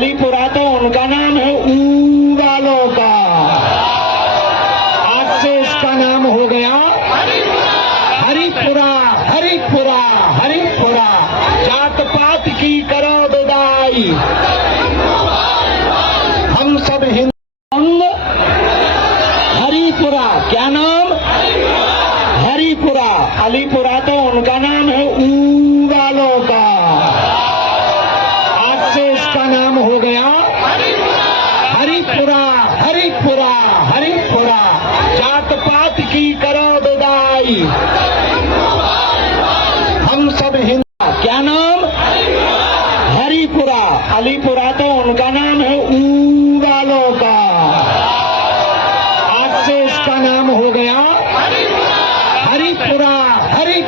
अलीपुरा तो उनका नाम है ऊरालों का। आज से इसका नाम हो गया हरिपुरा। हरिपुरा हरिपुरा। जात पात की करो विदाई, हम सब हिंदू। हरिपुरा क्या नाम? हरिपुरा। अलीपुरा तो उनका नाम है ऊरालों का।